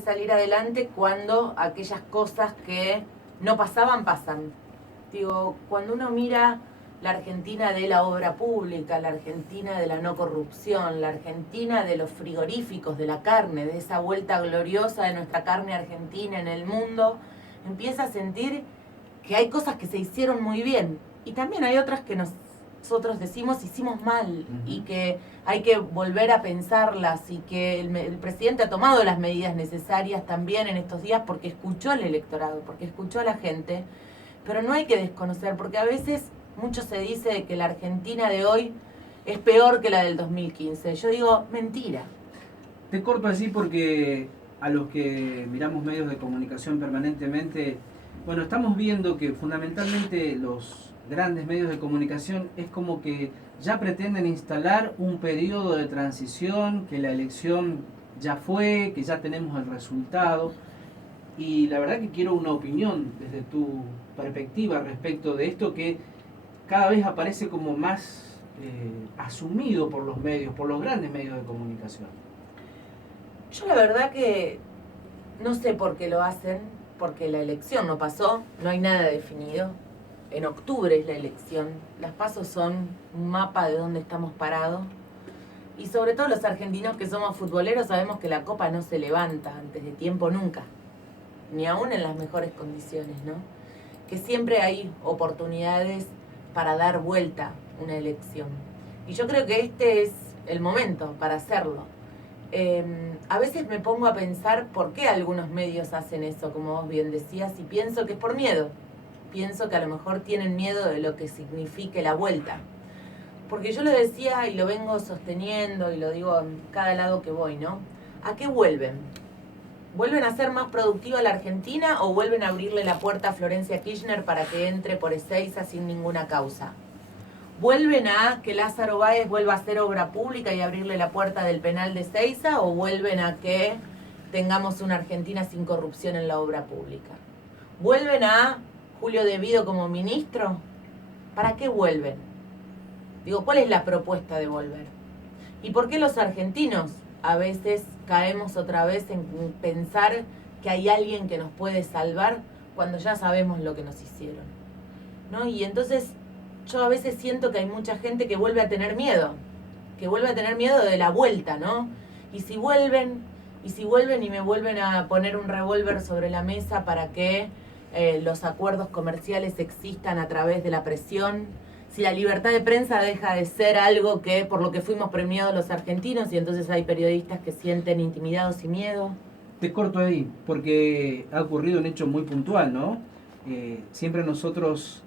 salir adelante cuando aquellas cosas que no pasaban, pasan. Digo, cuando uno mira la Argentina de la obra pública, la Argentina de la no corrupción, la Argentina de los frigoríficos, de la carne, de esa vuelta gloriosa de nuestra carne argentina en el mundo, empieza a sentir que hay cosas que se hicieron muy bien y también hay otras que nosotros decimos hicimos mal y que hay que volver a pensarlas y que el presidente ha tomado las medidas necesarias también en estos días porque escuchó al electorado, porque escuchó a la gente, pero no hay que desconocer, porque a veces mucho se dice de que la Argentina de hoy es peor que la del 2015. Yo digo, mentira. Te corto así porque a los que miramos medios de comunicación permanentemente, bueno, estamos viendo que fundamentalmente los grandes medios de comunicación es como que ya pretenden instalar un periodo de transición, que la elección ya fue, que ya tenemos el resultado. Y la verdad que quiero una opinión desde tu perspectiva respecto de esto que cada vez aparece como más asumido por los medios, por los grandes medios de comunicación. Yo la verdad que no sé por qué lo hacen, porque la elección no pasó, no hay nada definido. En octubre es la elección, las pasos son un mapa de dónde estamos parados. Y sobre todo los argentinos que somos futboleros sabemos que la copa no se levanta antes de tiempo nunca, ni aún en las mejores condiciones, ¿no? Que siempre hay oportunidades para dar vuelta una elección. Y yo creo que este es el momento para hacerlo. A veces me pongo a pensar por qué algunos medios hacen eso, como vos bien decías, y pienso que es por miedo. Pienso que a lo mejor tienen miedo de lo que signifique la vuelta. Porque yo lo decía y lo vengo sosteniendo y lo digo en cada lado que voy, ¿no? ¿A qué vuelven? ¿Vuelven a ser más productiva la Argentina o vuelven a abrirle la puerta a Florencia Kirchner para que entre por Ezeiza sin ninguna causa? ¿Vuelven a que Lázaro Báez vuelva a hacer obra pública y abrirle la puerta del penal de Ezeiza o vuelven a que tengamos una Argentina sin corrupción en la obra pública? ¿Vuelven a Julio De Vido como ministro? ¿Para qué vuelven? Digo, ¿cuál es la propuesta de volver? ¿Y por qué los argentinos a veces caemos otra vez en pensar que hay alguien que nos puede salvar cuando ya sabemos lo que nos hicieron? ¿No? Y entonces yo a veces siento que hay mucha gente que vuelve a tener miedo de la vuelta, ¿no? Y si vuelven y me vuelven a poner un revólver sobre la mesa para que los acuerdos comerciales existan a través de la presión, si la libertad de prensa deja de ser algo que por lo que fuimos premiados los argentinos y entonces hay periodistas que sienten intimidados y miedo. Te corto ahí, porque ha ocurrido un hecho muy puntual, ¿no? Siempre nosotros,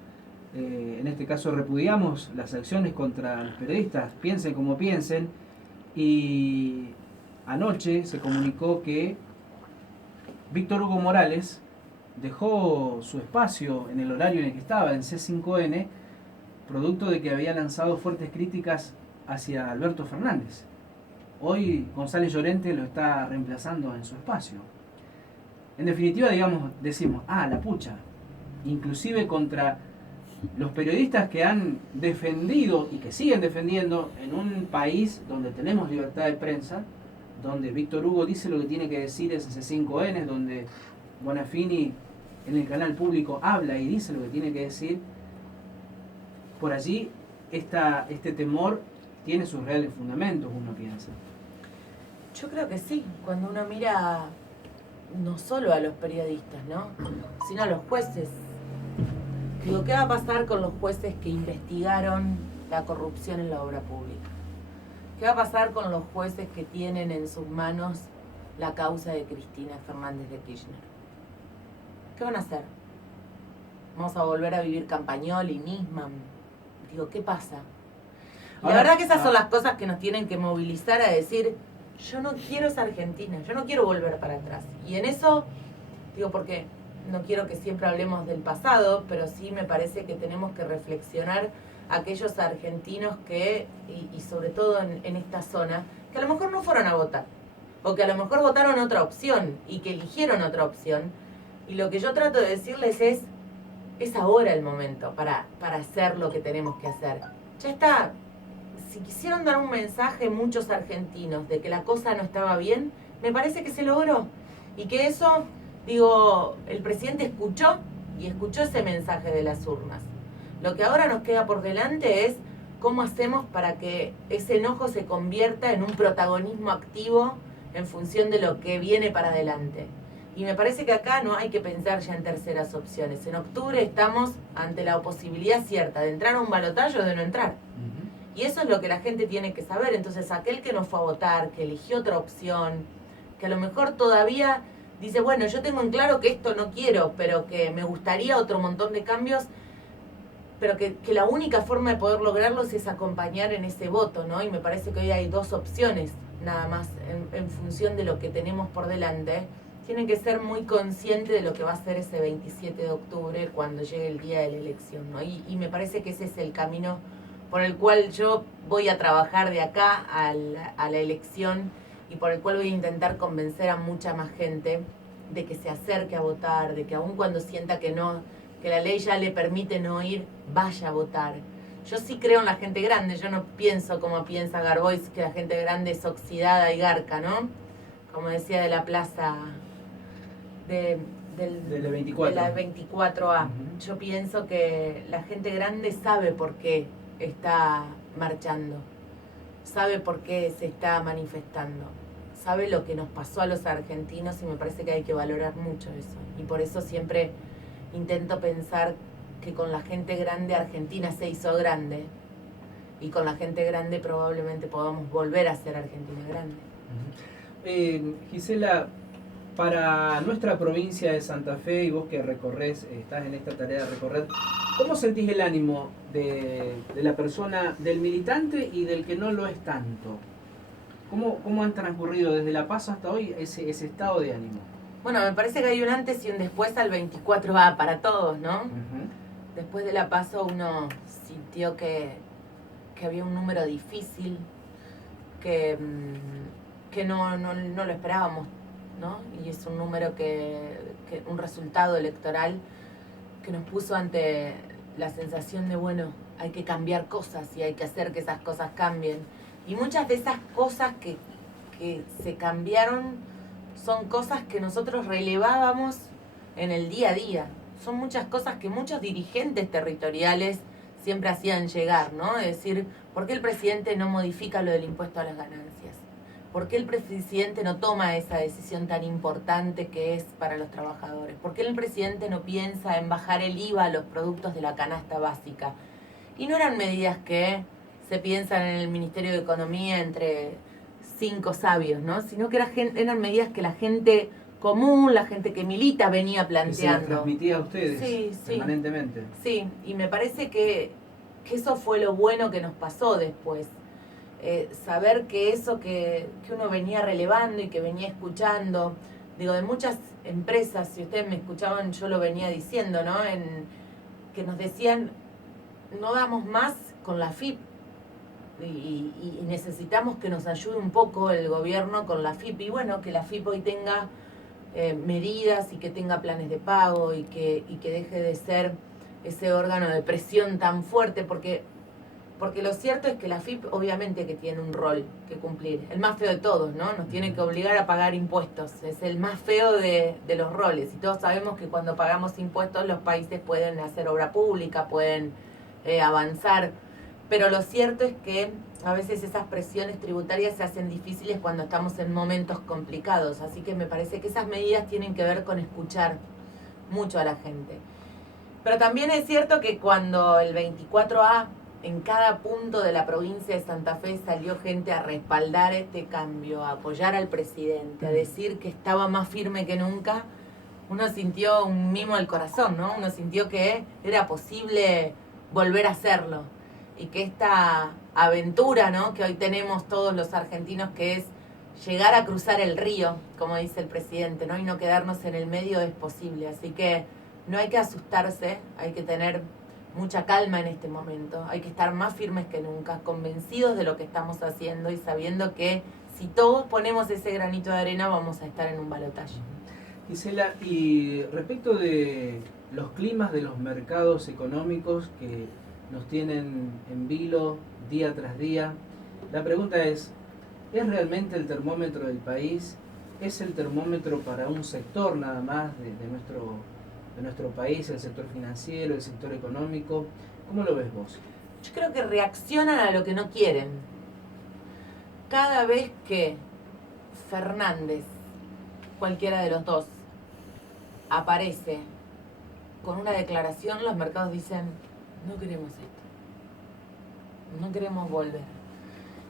en este caso, repudiamos las acciones contra los periodistas, piensen como piensen, y anoche se comunicó que Víctor Hugo Morales dejó su espacio en el horario en el que estaba, en C5N, producto de que había lanzado fuertes críticas hacia Alberto Fernández. Hoy González Llorente lo está reemplazando en su espacio. En definitiva, decimos, la pucha, inclusive contra los periodistas que han defendido y que siguen defendiendo en un país donde tenemos libertad de prensa, donde Víctor Hugo dice lo que tiene que decir en C5N, donde Bonafini en el canal público habla y dice lo que tiene que decir. Por allí este temor tiene sus reales fundamentos, uno piensa. Yo creo que sí, cuando uno mira no solo a los periodistas, ¿no? Sino a los jueces. Digo, ¿qué va a pasar con los jueces que investigaron la corrupción en la obra pública? ¿Qué va a pasar con los jueces que tienen en sus manos la causa de Cristina Fernández de Kirchner? ¿Qué van a hacer? ¿Vamos a volver a vivir Campañol y Nisman? Digo, ¿qué pasa? Y la verdad que esas son las cosas que nos tienen que movilizar a decir, yo no quiero esa Argentina, yo no quiero volver para atrás. Y en eso, digo, porque no quiero que siempre hablemos del pasado, pero sí me parece que tenemos que reflexionar aquellos argentinos que, y sobre todo en esta zona, que a lo mejor no fueron a votar, o que a lo mejor votaron otra opción y que eligieron otra opción. Y lo que yo trato de decirles es ahora el momento para hacer lo que tenemos que hacer. Ya está. Si quisieron dar un mensaje muchos argentinos de que la cosa no estaba bien, me parece que se logró. Y que eso, digo, el presidente escuchó y escuchó ese mensaje de las urnas. Lo que ahora nos queda por delante es cómo hacemos para que ese enojo se convierta en un protagonismo activo en función de lo que viene para adelante. Y me parece que acá no hay que pensar ya en terceras opciones. En octubre estamos ante la posibilidad cierta de entrar a un balotaje o de no entrar. Y eso es lo que la gente tiene que saber. Entonces, aquel que no fue a votar, que eligió otra opción, que a lo mejor todavía dice, bueno, yo tengo en claro que esto no quiero, pero que me gustaría otro montón de cambios, pero que la única forma de poder lograrlos es acompañar en ese voto, ¿no? Y me parece que hoy hay dos opciones, nada más, en función de lo que tenemos por delante. Tienen que ser muy conscientes de lo que va a ser ese 27 de octubre cuando llegue el día de la elección, ¿no? Y me parece que ese es el camino por el cual yo voy a trabajar de acá a la elección y por el cual voy a intentar convencer a mucha más gente de que se acerque a votar, de que aun cuando sienta que no, que la ley ya le permite no ir, vaya a votar. Yo sí creo en la gente grande, yo no pienso como piensa Garbois, que la gente grande es oxidada y garca, ¿no? Como decía de la plaza de la 24A. Yo pienso que la gente grande sabe por qué está marchando, sabe por qué se está manifestando, sabe lo que nos pasó a los argentinos y me parece que hay que valorar mucho eso. Y por eso siempre intento pensar que con la gente grande Argentina se hizo grande y con la gente grande probablemente podamos volver a ser Argentina grande. Gisela, para nuestra provincia de Santa Fe y vos que recorres, estás en esta tarea de recorrer, ¿cómo sentís el ánimo de la persona, del militante y del que no lo es tanto? ¿Cómo han transcurrido desde La Paz hasta hoy ese estado de ánimo? Bueno, me parece que hay un antes y un después al 24A para todos, ¿no? Después de La Paso uno sintió que había un número difícil, que no lo esperábamos, ¿no? Y es un número que un resultado electoral que nos puso ante la sensación de, bueno, hay que cambiar cosas y hay que hacer que esas cosas cambien. Y muchas de esas cosas que se cambiaron son cosas que nosotros relevábamos en el día a día. Son muchas cosas que muchos dirigentes territoriales siempre hacían llegar, ¿no? Es decir, ¿por qué el presidente no modifica lo del impuesto a las ganancias? ¿Por qué el presidente no toma esa decisión tan importante que es para los trabajadores? ¿Por qué el presidente no piensa en bajar el IVA a los productos de la canasta básica? Y no eran medidas que se piensan en el Ministerio de Economía entre 5 sabios, ¿no? Sino que eran medidas que la gente común, la gente que milita venía planteando. Que se las transmitía a ustedes sí, permanentemente. Sí, y me parece que eso fue lo bueno que nos pasó después. Saber que eso que uno venía relevando y que venía escuchando, digo, de muchas empresas, si ustedes me escuchaban, yo lo venía diciendo, ¿no? Que nos decían, no damos más con la FIP y necesitamos que nos ayude un poco el gobierno con la FIP. Y bueno, que la FIP hoy tenga medidas y que tenga planes de pago y que deje de ser ese órgano de presión tan fuerte, porque lo cierto es que la FIP obviamente que tiene un rol que cumplir, el más feo de todos, ¿no? Nos tiene que obligar a pagar impuestos, es el más feo de los roles, y todos sabemos que cuando pagamos impuestos los países pueden hacer obra pública, pueden avanzar, pero lo cierto es que a veces esas presiones tributarias se hacen difíciles cuando estamos en momentos complicados, así que me parece que esas medidas tienen que ver con escuchar mucho a la gente. Pero también es cierto que cuando el 24A en cada punto de la provincia de Santa Fe salió gente a respaldar este cambio, a apoyar al presidente, a decir que estaba más firme que nunca, uno sintió un mimo al corazón, ¿no? Uno sintió que era posible volver a hacerlo y que esta aventura, ¿no?, que hoy tenemos todos los argentinos, que es llegar a cruzar el río, como dice el presidente, ¿no?, y no quedarnos en el medio, es posible. Así que no hay que asustarse, hay que tener mucha calma en este momento, hay que estar más firmes que nunca, convencidos de lo que estamos haciendo y sabiendo que si todos ponemos ese granito de arena vamos a estar en un balotaje. Gisela, y respecto de los climas de los mercados económicos que nos tienen en vilo día tras día, la pregunta es realmente el termómetro del país es el termómetro para un sector nada más de nuestro país, el sector financiero, el sector económico. ¿Cómo lo ves vos? Yo creo que reaccionan a lo que no quieren. Cada vez que Fernández, cualquiera de los dos, aparece con una declaración, los mercados dicen, no queremos esto, no queremos volver.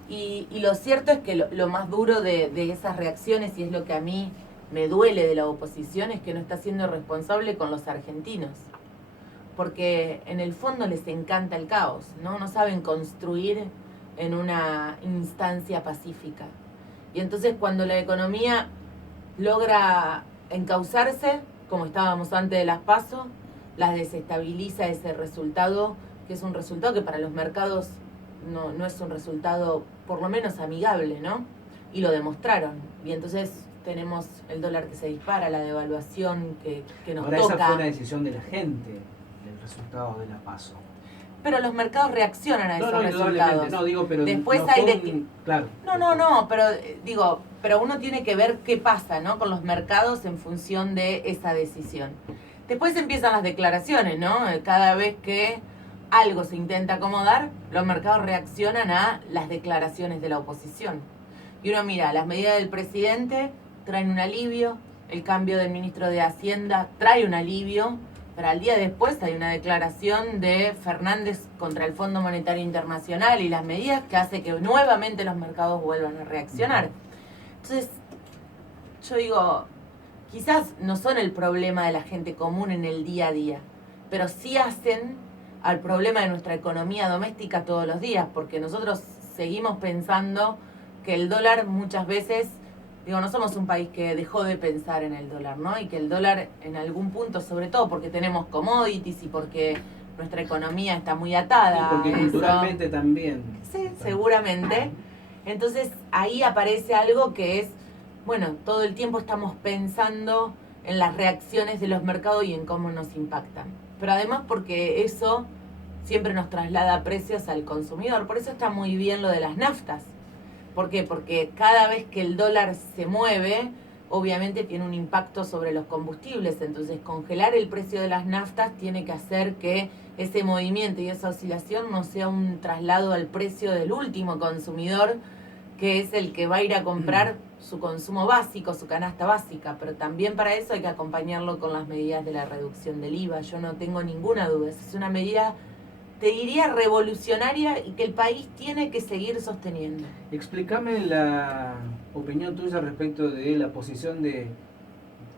Y lo cierto es que lo más duro de esas reacciones, y es lo que a mí me duele de la oposición, es que no está siendo responsable con los argentinos. Porque en el fondo les encanta el caos, ¿no? No saben construir en una instancia pacífica. Y entonces cuando la economía logra encauzarse, como estábamos antes de las PASO, las desestabiliza ese resultado, que es un resultado que para los mercados no es un resultado por lo menos amigable, ¿no? Y lo demostraron. Y entonces tenemos el dólar que se dispara, la devaluación que nos Ahora, toca. esa fue una decisión de la gente, el resultado de la PASO. Pero los mercados reaccionan a esos resultados. No, digo, pero después no hay claro. pero uno tiene que ver qué pasa, ¿no? Con los mercados en función de esa decisión. Después empiezan las declaraciones, ¿no? Cada vez que algo se intenta acomodar, los mercados reaccionan a las declaraciones de la oposición. Y uno mira, las medidas del presidente traen un alivio, el cambio del ministro de Hacienda trae un alivio, pero al día después hay una declaración de Fernández contra el Fondo Monetario Internacional y las medidas que hace que nuevamente los mercados vuelvan a reaccionar. Entonces, yo digo, quizás no son el problema de la gente común en el día a día, pero sí hacen al problema de nuestra economía doméstica todos los días, porque nosotros seguimos pensando que el dólar muchas veces, no somos un país que dejó de pensar en el dólar, ¿no? Y que el dólar en algún punto, sobre todo porque tenemos commodities y porque nuestra economía está muy atada. Y porque culturalmente también. Sí, seguramente. Entonces ahí aparece algo que es, bueno, todo el tiempo estamos pensando en las reacciones de los mercados y en cómo nos impactan. Pero además porque eso siempre nos traslada precios al consumidor. Por eso está muy bien lo de las naftas. ¿Por qué? Porque cada vez que el dólar se mueve, obviamente tiene un impacto sobre los combustibles. Entonces congelar el precio de las naftas tiene que hacer que ese movimiento y esa oscilación no sea un traslado al precio del último consumidor, que es el que va a ir a comprar su consumo básico, su canasta básica. Pero también para eso hay que acompañarlo con las medidas de la reducción del IVA. Yo no tengo ninguna duda. Es una medida, te diría, revolucionaria y que el país tiene que seguir sosteniendo. Explícame la opinión tuya respecto de la posición de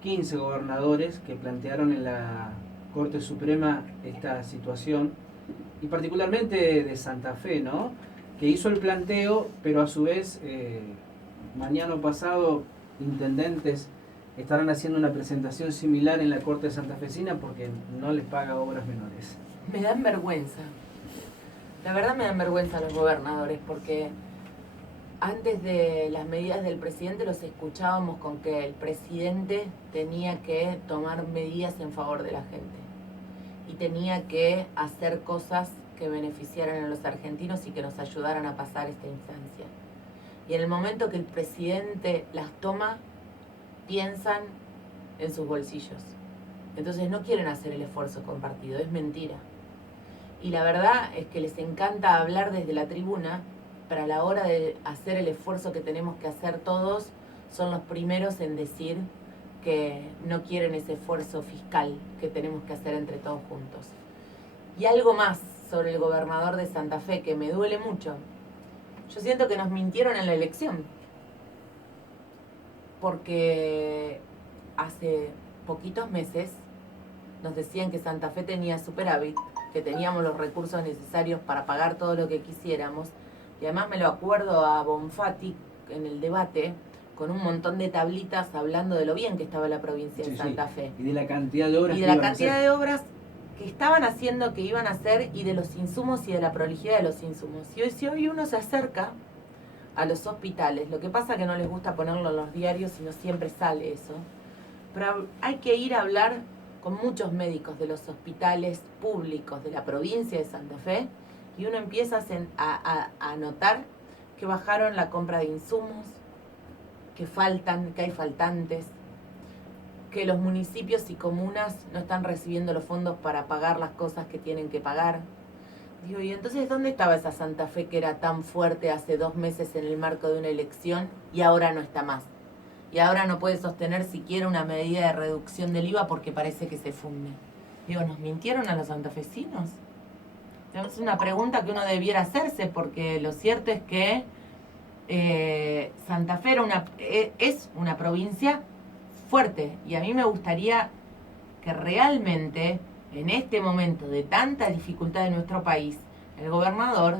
15 gobernadores que plantearon en la Corte Suprema esta situación, y particularmente de Santa Fe, ¿no? Que hizo el planteo, pero a su vez, mañana o pasado, intendentes estarán haciendo una presentación similar en la Corte Santafesina porque no les paga obras menores. Me dan vergüenza. La verdad me dan vergüenza los gobernadores porque antes de las medidas del presidente los escuchábamos con que el presidente tenía que tomar medidas en favor de la gente y tenía que hacer cosas que beneficiaran a los argentinos y que nos ayudaran a pasar esta instancia. Y en el momento que el presidente las toma, piensan en sus bolsillos. Entonces no quieren hacer el esfuerzo compartido, es mentira. Y la verdad es que les encanta hablar desde la tribuna, pero a la hora de hacer el esfuerzo que tenemos que hacer todos, son los primeros en decir que no quieren ese esfuerzo fiscal que tenemos que hacer entre todos juntos. Y algo más sobre el gobernador de Santa Fe que me duele mucho. Yo siento que nos mintieron en la elección, porque hace poquitos meses nos decían que Santa Fe tenía superávit, que teníamos los recursos necesarios para pagar todo lo que quisiéramos, y además me lo acuerdo a Bonfatti en el debate, con un montón de tablitas hablando de lo bien que estaba la provincia de Santa Fe. Y de la cantidad de obras y de la cantidad de obras que estaban haciendo, que iban a hacer, y de los insumos y de la prolijidad de los insumos. Y si hoy uno se acerca a los hospitales, lo que pasa es que no les gusta ponerlo en los diarios y no siempre sale eso, pero hay que ir a hablar con muchos médicos de los hospitales públicos de la provincia de Santa Fe, y uno empieza a notar que bajaron la compra de insumos, que hay faltantes, que los municipios y comunas no están recibiendo los fondos para pagar las cosas que tienen que pagar. Digo, ¿y entonces dónde estaba esa Santa Fe que era tan fuerte hace 2 meses en el marco de una elección y ahora no está más? Y ahora no puede sostener siquiera una medida de reducción del IVA porque parece que se funde. Digo, ¿nos mintieron a los santafesinos? Es una pregunta que uno debiera hacerse, porque lo cierto es que Santa Fe es una provincia fuerte, y a mí me gustaría que realmente en este momento de tanta dificultad de nuestro país, el gobernador,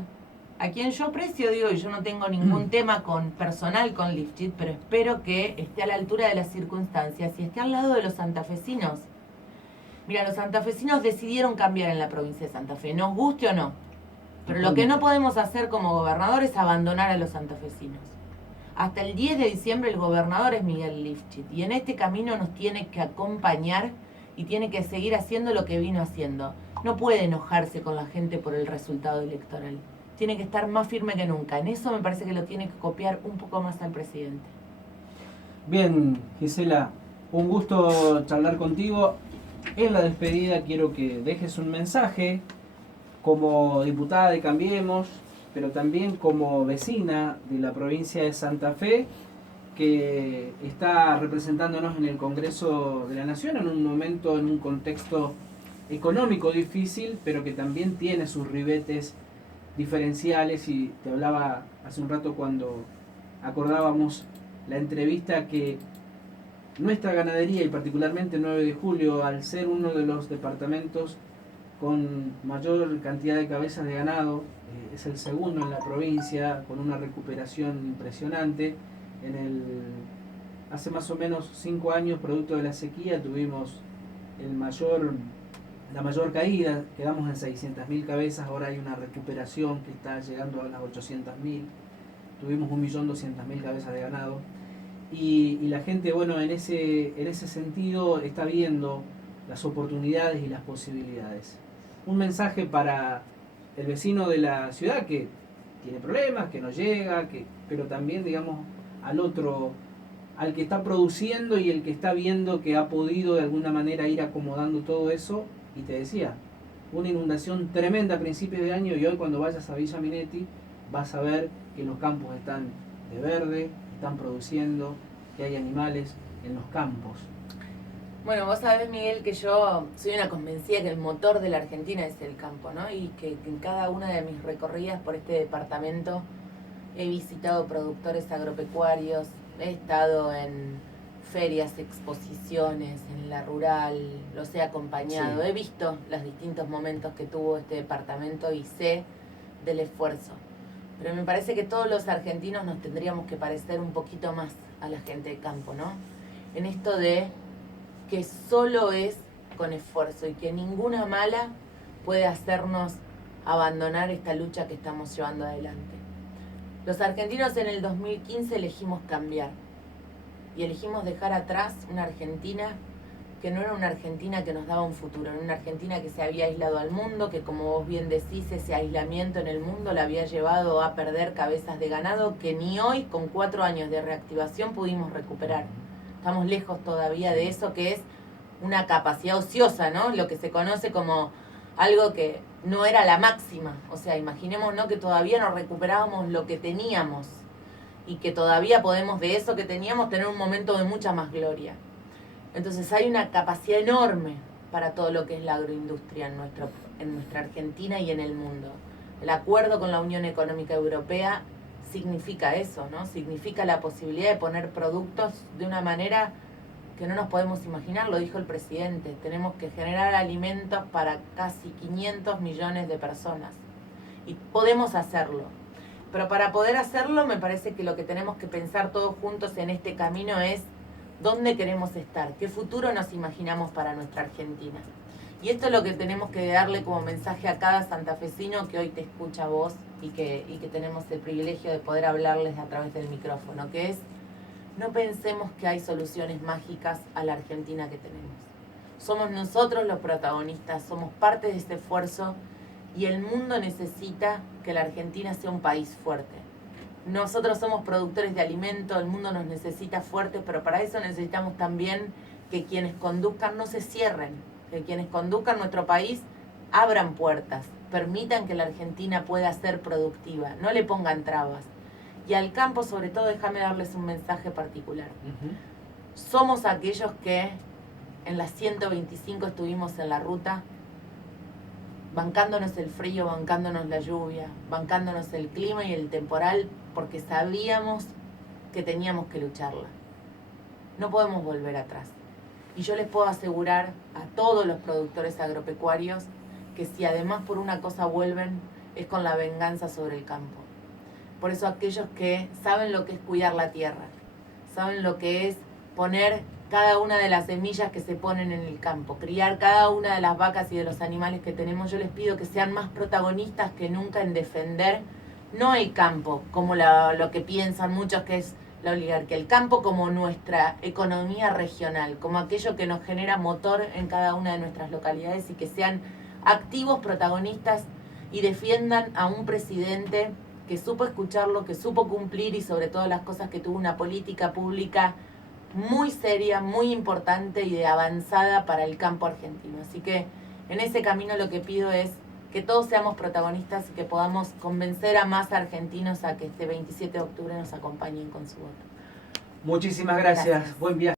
a quien yo aprecio, digo, y yo no tengo ningún tema personal con Lifchit, pero espero que esté a la altura de las circunstancias y esté al lado de los santafesinos. Mira, los santafesinos decidieron cambiar en la provincia de Santa Fe, nos guste o no. Pero lo que no podemos hacer como gobernador es abandonar a los santafesinos. Hasta el 10 de diciembre el gobernador es Miguel Lifchit, y en este camino nos tiene que acompañar y tiene que seguir haciendo lo que vino haciendo. No puede enojarse con la gente por el resultado electoral. Tiene que estar más firme que nunca. En eso me parece que lo tiene que copiar un poco más al presidente. Bien, Gisela, un gusto charlar contigo. En la despedida quiero que dejes un mensaje como diputada de Cambiemos, pero también como vecina de la provincia de Santa Fe, que está representándonos en el Congreso de la Nación en un momento, en un contexto económico difícil, pero que también tiene sus ribetes diferenciales. Y te hablaba hace un rato cuando acordábamos la entrevista que nuestra ganadería, y particularmente el 9 de julio, al ser uno de los departamentos con mayor cantidad de cabezas de ganado, es el segundo en la provincia, con una recuperación impresionante. Hace más o menos 5 años, producto de la sequía, tuvimos la mayor caída, quedamos en 600.000 cabezas, ahora hay una recuperación que está llegando a las 800.000, tuvimos 1.200.000 cabezas de ganado, y la gente, bueno, en ese sentido está viendo las oportunidades y las posibilidades. Un mensaje para el vecino de la ciudad que tiene problemas, que no llega, pero también, digamos, al otro, al que está produciendo y el que está viendo que ha podido de alguna manera ir acomodando todo eso. Y te decía, una inundación tremenda a principios de año, y hoy cuando vayas a Villa Minetti vas a ver que los campos están de verde, están produciendo, que hay animales en los campos. Bueno, vos sabés, Miguel, que yo soy una convencida que el motor de la Argentina es el campo, ¿no? Y que en cada una de mis recorridas por este departamento he visitado productores agropecuarios, he estado en ferias, exposiciones, en la rural, los he acompañado, sí. He visto los distintos momentos que tuvo este departamento y sé del esfuerzo. Pero me parece que todos los argentinos nos tendríamos que parecer un poquito más a la gente de campo, ¿no? En esto de que solo es con esfuerzo y que ninguna mala puede hacernos abandonar esta lucha que estamos llevando adelante. Los argentinos en el 2015 elegimos cambiar y elegimos dejar atrás una Argentina que no era una Argentina que nos daba un futuro, era una Argentina que se había aislado al mundo, que, como vos bien decís, ese aislamiento en el mundo la había llevado a perder cabezas de ganado que ni hoy, con 4 años de reactivación, pudimos recuperar. Estamos lejos todavía de eso, que es una capacidad ociosa, ¿no? Lo que se conoce como algo que no era la máxima. O sea, imaginemos, ¿no?, que todavía no recuperábamos lo que teníamos y que todavía podemos de eso que teníamos tener un momento de mucha más gloria. Entonces hay una capacidad enorme para todo lo que es la agroindustria en nuestra Argentina y en el mundo. El acuerdo con la Unión Económica Europea significa eso, ¿no? Significa la posibilidad de poner productos de una manera que no nos podemos imaginar, lo dijo el presidente. Tenemos que generar alimentos para casi 500 millones de personas. Y podemos hacerlo. Pero para poder hacerlo, me parece que lo que tenemos que pensar todos juntos en este camino es dónde queremos estar, qué futuro nos imaginamos para nuestra Argentina. Y esto es lo que tenemos que darle como mensaje a cada santafesino que hoy te escucha a vos y que tenemos el privilegio de poder hablarles a través del micrófono, que es: no pensemos que hay soluciones mágicas a la Argentina que tenemos. Somos nosotros los protagonistas, somos parte de este esfuerzo, y el mundo necesita que la Argentina sea un país fuerte. Nosotros somos productores de alimento, el mundo nos necesita fuertes, pero para eso necesitamos también que quienes conduzcan no se cierren, que quienes conduzcan nuestro país abran puertas, permitan que la Argentina pueda ser productiva, no le pongan trabas. Y al campo, sobre todo, déjame darles un mensaje particular. Somos aquellos que en las 125 estuvimos en la ruta, bancándonos el frío, bancándonos la lluvia, bancándonos el clima y el temporal, porque sabíamos que teníamos que lucharla. No podemos volver atrás. Y yo les puedo asegurar a todos los productores agropecuarios que si además por una cosa vuelven, es con la venganza sobre el campo. Por eso aquellos que saben lo que es cuidar la tierra, saben lo que es poner cada una de las semillas que se ponen en el campo, criar cada una de las vacas y de los animales que tenemos, yo les pido que sean más protagonistas que nunca en defender, no el campo, como lo que piensan muchos que es la oligarquía, el campo como nuestra economía regional, como aquello que nos genera motor en cada una de nuestras localidades y que sean activos protagonistas y defiendan a un presidente que supo escucharlo, que supo cumplir y sobre todo las cosas que tuvo una política pública muy seria, muy importante y de avanzada para el campo argentino. Así que en ese camino lo que pido es que todos seamos protagonistas y que podamos convencer a más argentinos a que este 27 de octubre nos acompañen con su voto. Muchísimas gracias. Buen viaje.